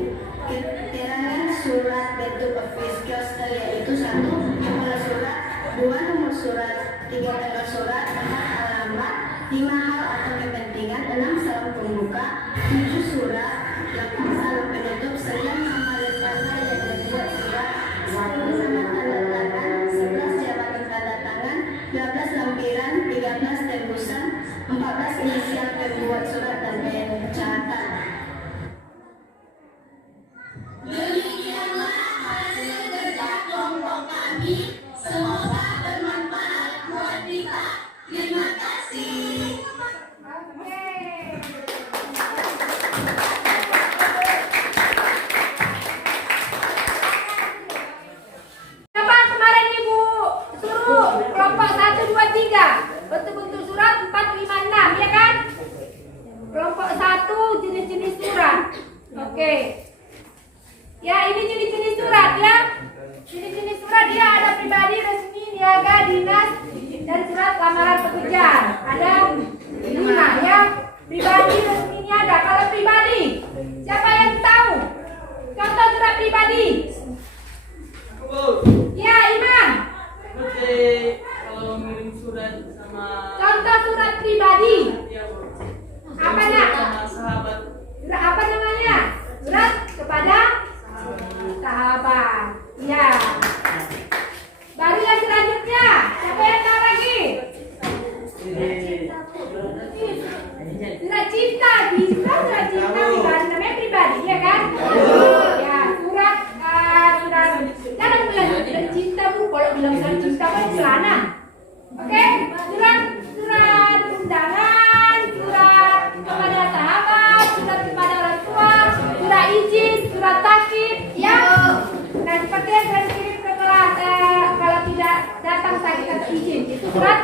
Keterangan surat bentuk official style yaitu 1. Kepala surat. 2. Nomor surat. 3. Tanggal surat. 4. Alamat. 5 hal atau kepentingan, 6 salam pembuka, 7 surat, 8 salam penutup, 9 hamparan tanda yang membuat surat, 10 nama tanda tangan, 11 jabatan tanda tangan, 12 lampiran, 13 tembusan, 14 inisial pembuat surat dan pencatatan. Demikianlah hasil kerja kelompok kami. Semoga bermanfaat buat kita. Terima kasih. Apa kemarin Ibu suruh kelompok 1, 2, 3 bentuk-bentuk surat 4, 5, 6 ya kan? Kelompok 1 jenis-jenis surat. Oke. Ya, ini jenis-jenis surat ya. Jenis-jenis surat dia ada pribadi, resmi, niaga, dinas, dan surat lamaran pekerjaan. Ada 5 ya. Pribadi, resmi, niaga. Kalau pribadi, siapa yang tahu? Contoh surat pribadi. Ya, Imam. Kalau ngirim surat sama Contoh surat pribadi. Apa nak? sahabat. Surat apa namanya? Surat kepada sahabat. Ya. Baru yang selanjutnya. Siapa yang tahu lagi? Surat cinta. Bisa surat cinta pribadi. Namanya pribadi, ya kan? Ya, surat jangan bilang surat cinta Bu. Kalau bilang surat cinta kan celana. Oke? Surat undangan, surat kepada sahabat, surat kepada orang tua, surat izin, surat takkib, ya. Nah, seperti yang saya kirim ke kelas kalau tidak datang sakit atau izin, itu surat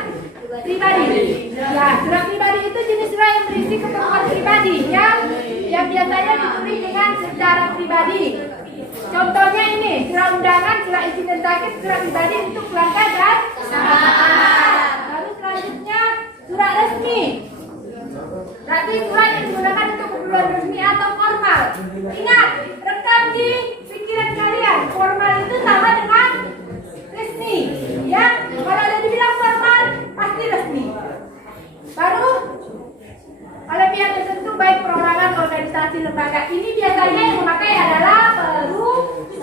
pribadi. Ya, surat pribadi itu jenis surat yang berisi keperluan pribadi, ya. Yang biasanya ditulis dengan secara pribadi. Contohnya ini, surat undangan, surat izin dan takkib, surat pribadi untuk keluarga dan sahabat. Lalu selanjutnya surat resmi. Berarti surat yang digunakan untuk keperluan resmi atau formal. Ingat, rekam di pikiran kalian. Formal itu sama dengan resmi. Ya, kalau ada dibilang formal, pasti resmi. Baru oleh pihak tertentu baik perorangan, organisasi, lembaga. Ini biasanya yang memakai adalah perusahaan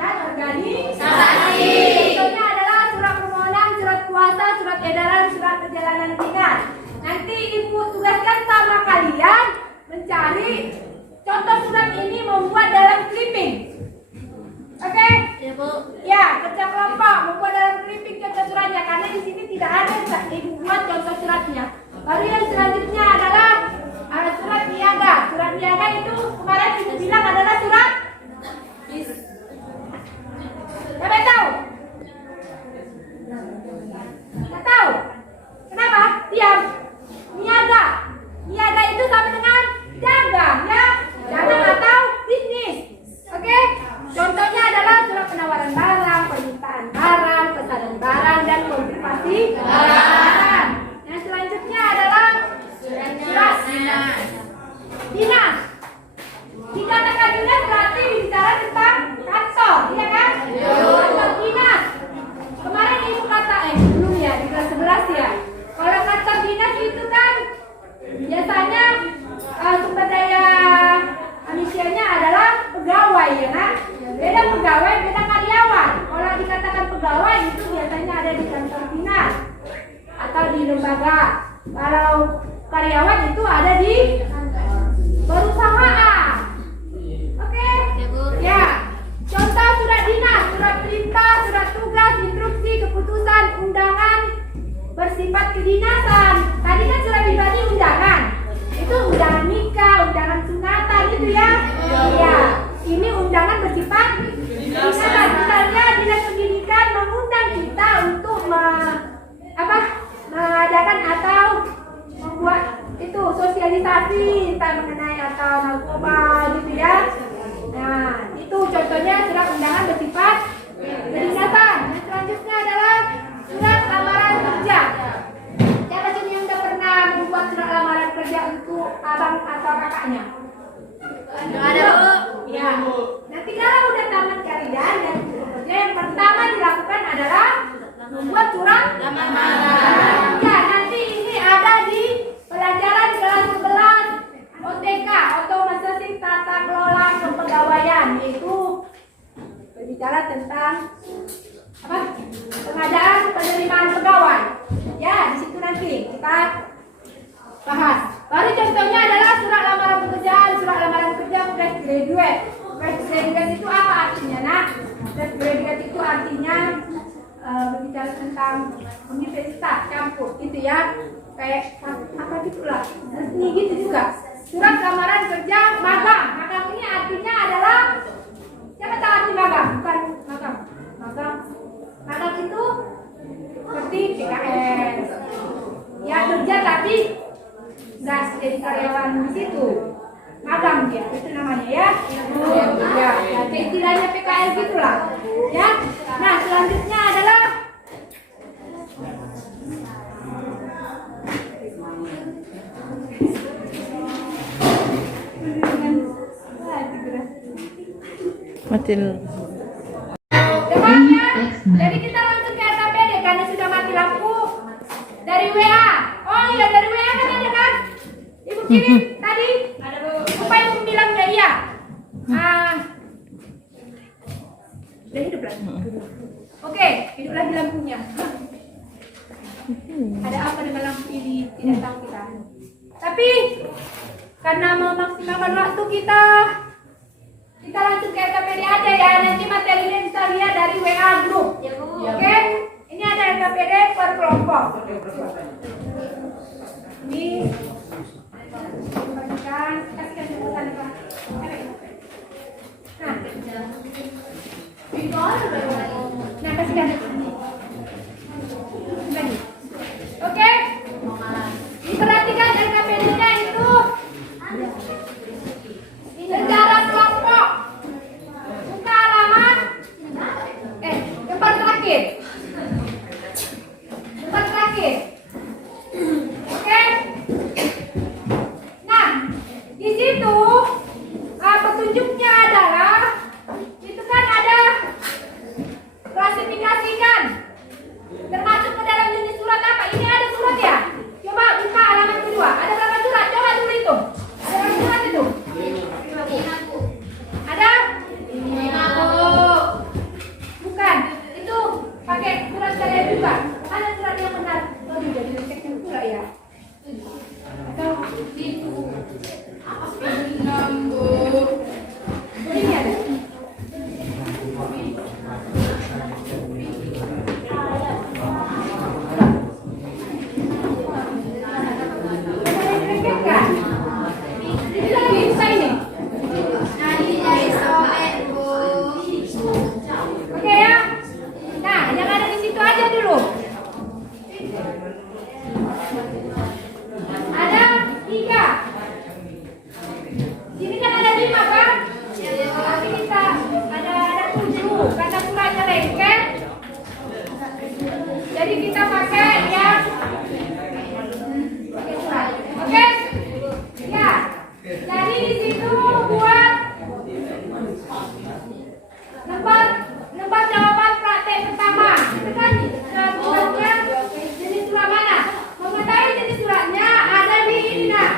dan organisasi. Contohnya adalah surat permohonan, surat kuasa, surat edaran, surat perjalanan dinas. Nanti Ibu tugaskan sama kalian mencari contoh surat ini membuat dalam clipping. Oke? Ya, Bu. Ya, kerja kelompok membuat dalam clipping contoh suratnya karena di sini tidak ada Ibu buat contoh suratnya. Baru yang selanjutnya adalah surat niaga. Surat niaga itu kemarin Ibu bilang adalah surat. Siapa yang tahu? Nggak tahu? Kenapa? Diam. Niaga. Niaga itu sama dengan dagang, ya. Dagang atau bisnis. Oke? Contohnya adalah surat penawaran barang, permintaan barang, pesanan barang, dan konfirmasi barang. Yang selanjutnya adalah surat dinas. Dikatakan dinas berarti bicara tentang kantor, iya kan? Kantor dinas. Kemarin Ibu kata, belum ya, di kelas 11 ya. Kalau kantor dinas itu kan biasanya sumber daya manusianya adalah pegawai, ya kan? Beda pegawai, beda karyawan. Kalau dikatakan pegawai itu biasanya ada di kantor dinas atau di lembaga. Kalau karyawan itu ada di perusahaan. Oke? Ya. Contoh surat dinas, surat perintah, surat tugas, instruksi, keputusan, undangan bersifat kedinasan. Tadi kan surat pribadi undangan. Itu undangan nikah, undangan sunatan gitu ya. Ya. Ini undangan bersifat kedinasan. Misalnya dinas pendidikan mengundang kita untuk mengadakan atau membuat itu sosialisasi tentang mengenai atau narkoba gitu ya. Nah, itu contohnya surat undangan bersifat kedinasan. Yang selanjutnya adalah surat lamaran kerja. Siapa sini yang udah pernah membuat surat lamaran kerja untuk abang atau kakaknya? Ada, Bu. Ya. Nanti kalau udah tamat kalian dan kerja, yang pertama dilakukan adalah membuat surat lamaran kerja. Nanti bicara tentang universitas campus gitu ya, kayak apa gitulah, resmi gitu juga. Surat lamaran kerja magang. Magang ini artinya adalah, siapa tahu arti magang? Bukan magang. Magang itu seperti PKS. Ya kerja tapi nggak jadi karyawan di situ. Magang dia, itu namanya ya. Ya, istilahnya PKS gitulah. Ya. Nah, selanjutnya adalah Matiin. depannya. Jadi kita langsung ke RKPD karena sudah mati lampu. Dari WA. Oh iya, dari WA kan ada kan? Ibu kirim tadi. Supaya ibu bilangnya iya. Udah hidup lagi. Oke, hidup lagi lampunya. Ada apa dengan lampu ini? Tidak tahu kita. Tapi karena memaksimalkan waktu kita langsung ke RKPD aja ya. Nanti materinya bisa lihat dari WA group. Oke? Ini ada RKPD per kelompok. Ini bagikan, kasihkan sebutan Pak. Nah, kasihkan. Oke? Diperhatikan RKPD-nya itu secara kelompok. Buka halaman. Lembar terakhir. Oke? Nah, di situ petunjuknya adalah itu kan ada klasifikasikan termasuk ke dalam jenis surat apa. Ini ada surat ya. Coba buka halaman kedua. Ada berapa surat? Coba dulu itu. Ada berapa surat itu? Ada? 5. Bukan. Itu pakai surat kalian juga. Ada surat yang benar. Oh, jadi ceknya pula ya. Atau itu apa sih? Ini ada. Oke ya. Nah, yang ada di situ aja dulu. Ada 3. Sini kan ada 5 kan? Tapi kita ada 7 karena suratnya lengket. Jadi kita pakai yang pakai surat. Oke? Ya. Jadi di situ buat lembar jawaban praktek pertama. Itu kan suratnya jenis surat mana? Mengetahui jenis suratnya ada di ini nah.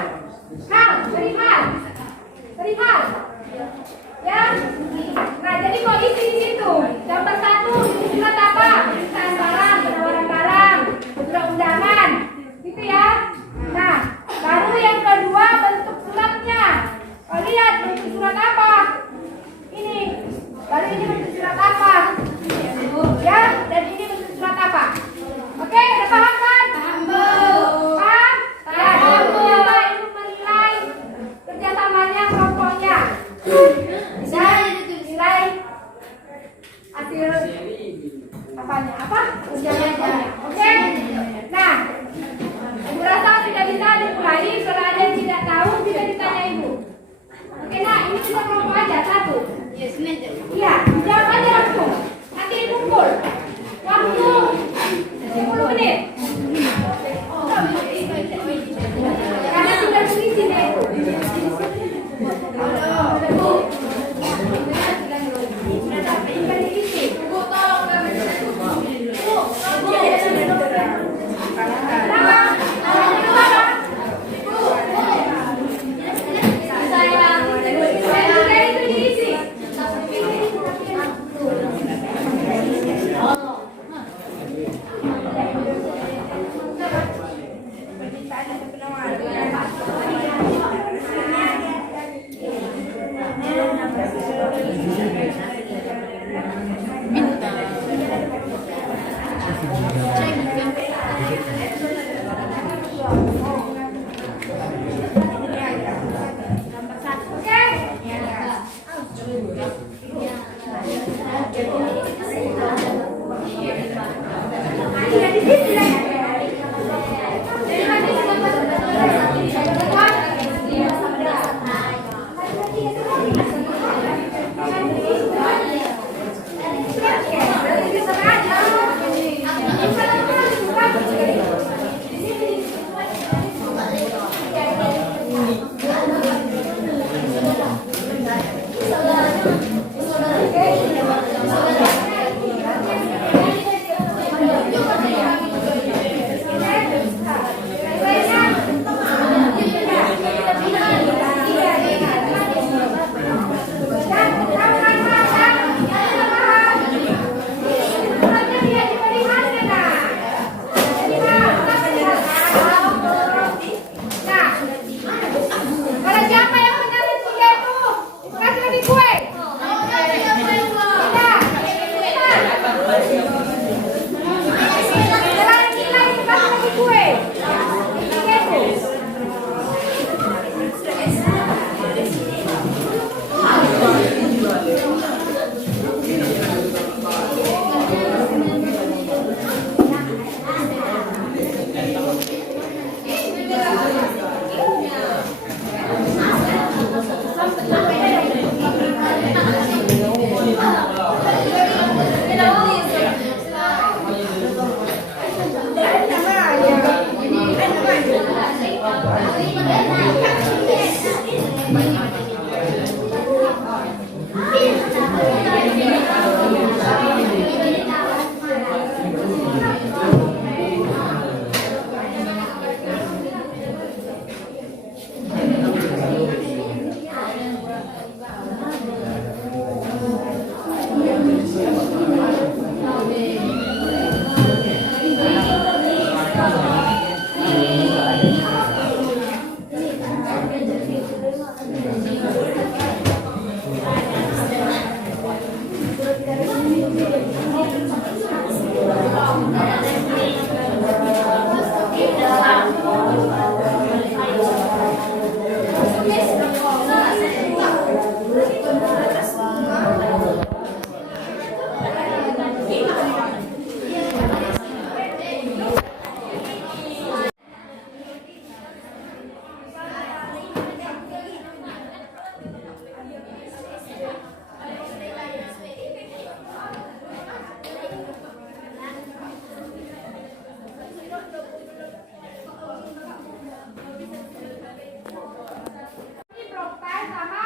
Ini block tile sama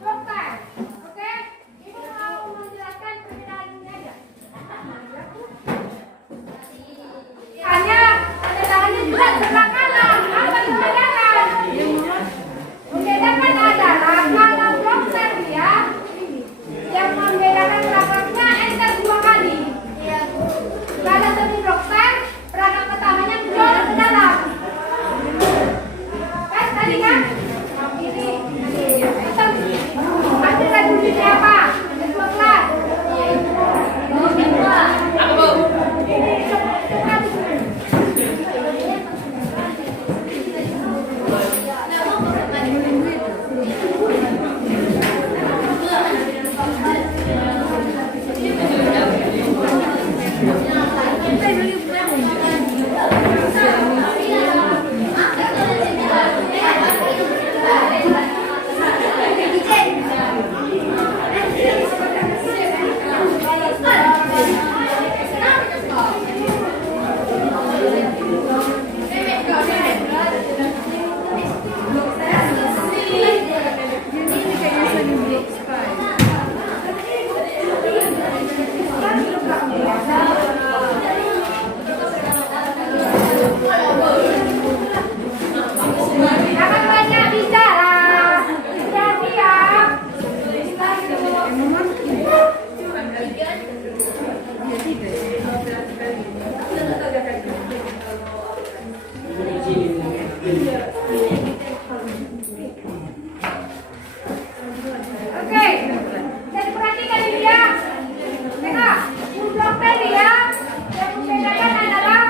block tile. Oke? Ibu mau menjelaskan perbedaannya aja. Hanya tangannya juga sebelah kanan. Apa yang membedakan? Membedakan adalah kalau block tile ya, yang membedakan perangkapnya enter 2 kali. Kalau semi block tile, perangkap pertamanya menjual ke dalam. Kan tadi kan? Ini. Ambil kan bunyinya apa? Ada 2 kelas. Apa bu? Ini coba. Jangan banyak bicara. Siap-siap. Oke, jadi perhatikan ini ya. Tengok, blok tadi ya. Yang membedakan adalah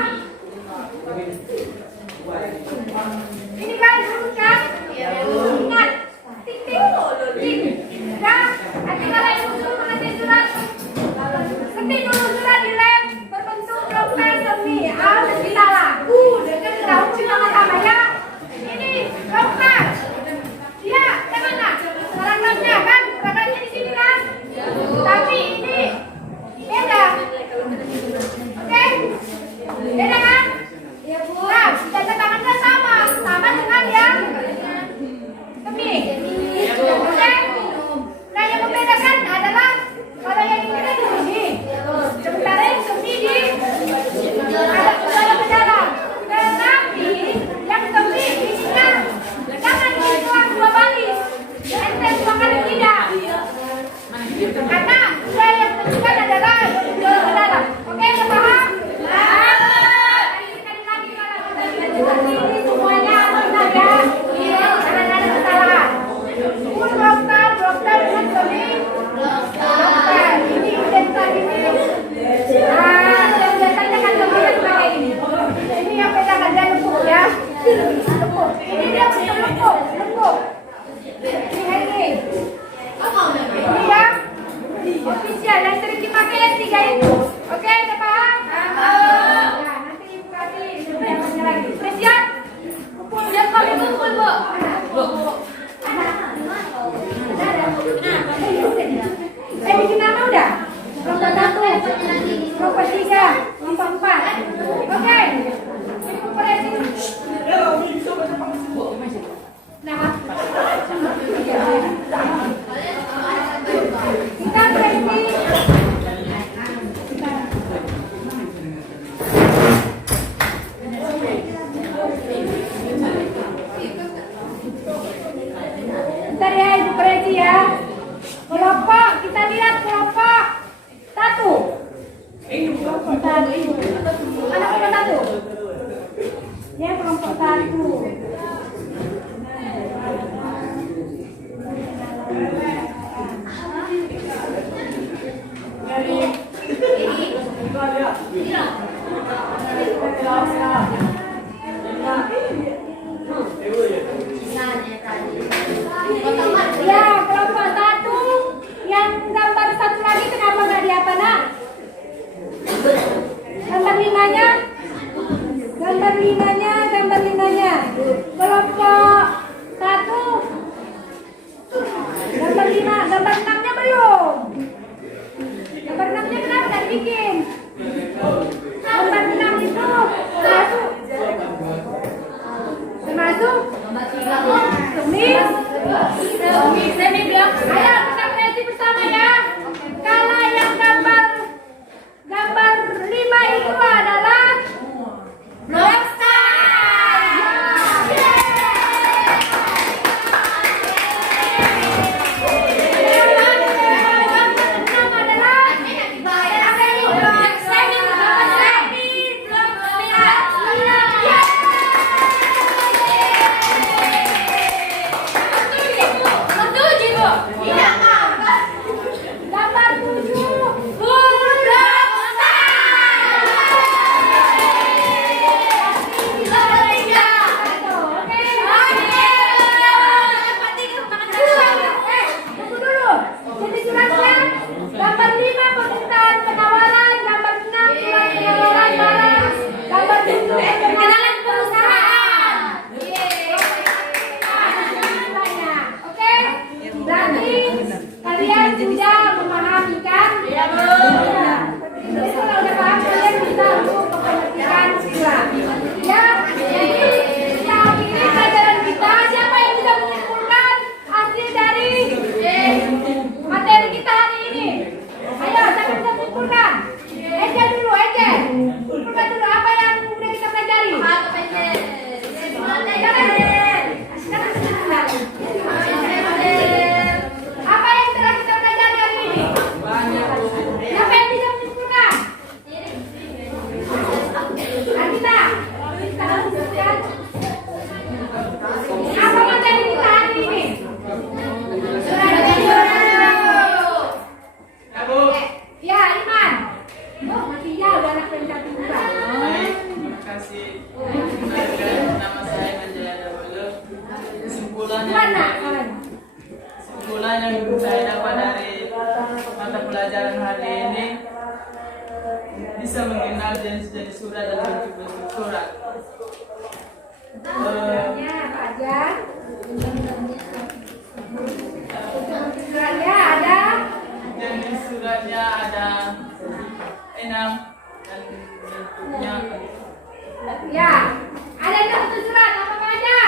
ini kan huruf kan? Ingat, tik tik tik. Ya, nanti kalau ibu suruh mengetik surat, ketik dulu surat di lem berbentuk blok tile semi. Harus salah. Dengan daun sama-sama ya. Ini blok tile. Ya, janganlah. Perangkapnya kan, perangkapnya di sini kan. Tapi ini beda. Oke? Beda kan? Nah, jaga tangannya sama dengan yang semi. Oke? Nah, yang membedakan adalah kalau yang ini kan di sini, sementara yang semi di ada ke dalam. Tetapi yang semi isinya jangan dituang 2 baris, enter 2 kali tidak. Karena yang menentukan adalah jual ke dalam. Oke, udah paham? Ini semuanya benar ya. Jangan ada kesalahan. Full block tile dengan semi block tile. Ini identitas ini. Nah, yang biasanya kan kemudian pakai ini. Ini yang bedakan dia lempuk ya. Lempuk. Ini dia bentuk lempuk. Ini. Ini ya. Official yang sering dipakai yang 3 itu. Oke, udah paham? Nah, nanti ibu kasih penjelasannya lagi. Sudah siap? Kumpul. Siap kami kumpul, Bu. Bikin nama udah? Kelompok 1, kelompok 3, kelompok 4. Oke. Ibu koreksi. Tumis. Semi blok. Ayo kita kreasi bersama ya. Kalau yang gambar 5 itu adalah blok Kesimpulan yang saya dapat dari mata pelajaran hari ini, bisa mengenal jenis-jenis surat dan bentuk-bentuk surat. Suratnya ada. Jenis suratnya ada 6 dan bentuknya. Ya, ada bentuk surat apa aja?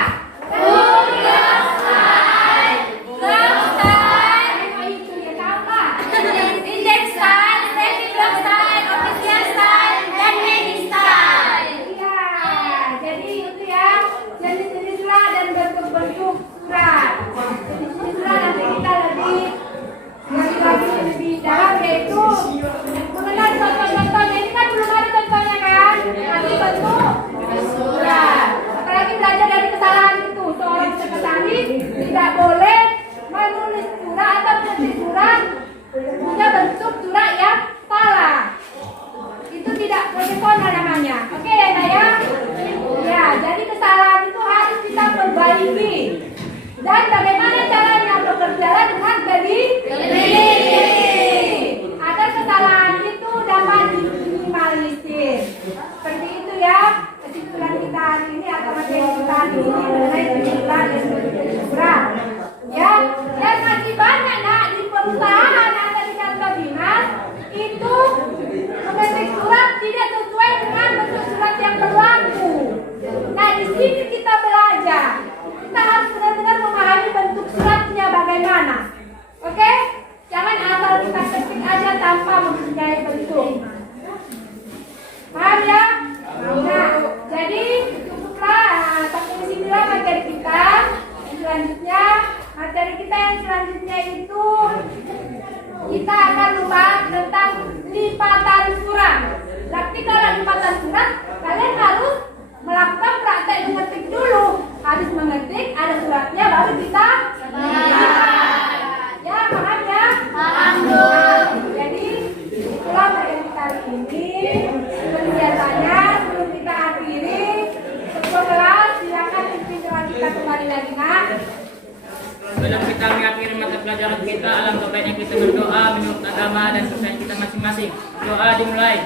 Tidak boleh menulis surat atau menulis surat punya bentuk surat yang salah. Itu tidak profesional namanya. Oke ya saya? Ya, jadi kesalahan itu harus kita perbaiki. Dan bagaimana caranya bekerja dengan teliti agar kesalahan itu dapat diminimalisir. Seperti itu ya kesimpulan kita hari ini atau materi kita hari ini mengenai kesimpulan dan surat. Ya, dan masih banyak nak di perusahaan atau di kantor dinas itu memetik surat tidak sesuai dengan bentuk surat yang berlaku. Nah di sini kita belajar, kita harus benar-benar memahami bentuk suratnya bagaimana. Oke, jangan asal kita ketik aja tanpa mempunyai bentuk. Paham ya? Nah, jadi cukuplah sampai di sinilah materi kita. Selanjutnya materi kita yang selanjutnya itu kita akan membahas tentang lipatan surat. Berarti kalau lipatan surat kalian harus melakukan praktek mengetik dulu. Habis mengetik ada suratnya baru kita ya, paham ya? Paham. Jadi itulah materi kita hari ini. Seperti biasanya sebelum kita akhiri ketua kelas silakan pimpin doa kita kembali lagi nak. Sebelum kita mengakhiri mata pelajaran kita, alangkah baiknya kita berdoa menurut agama dan kepercayaan kita masing-masing. Doa dimulai.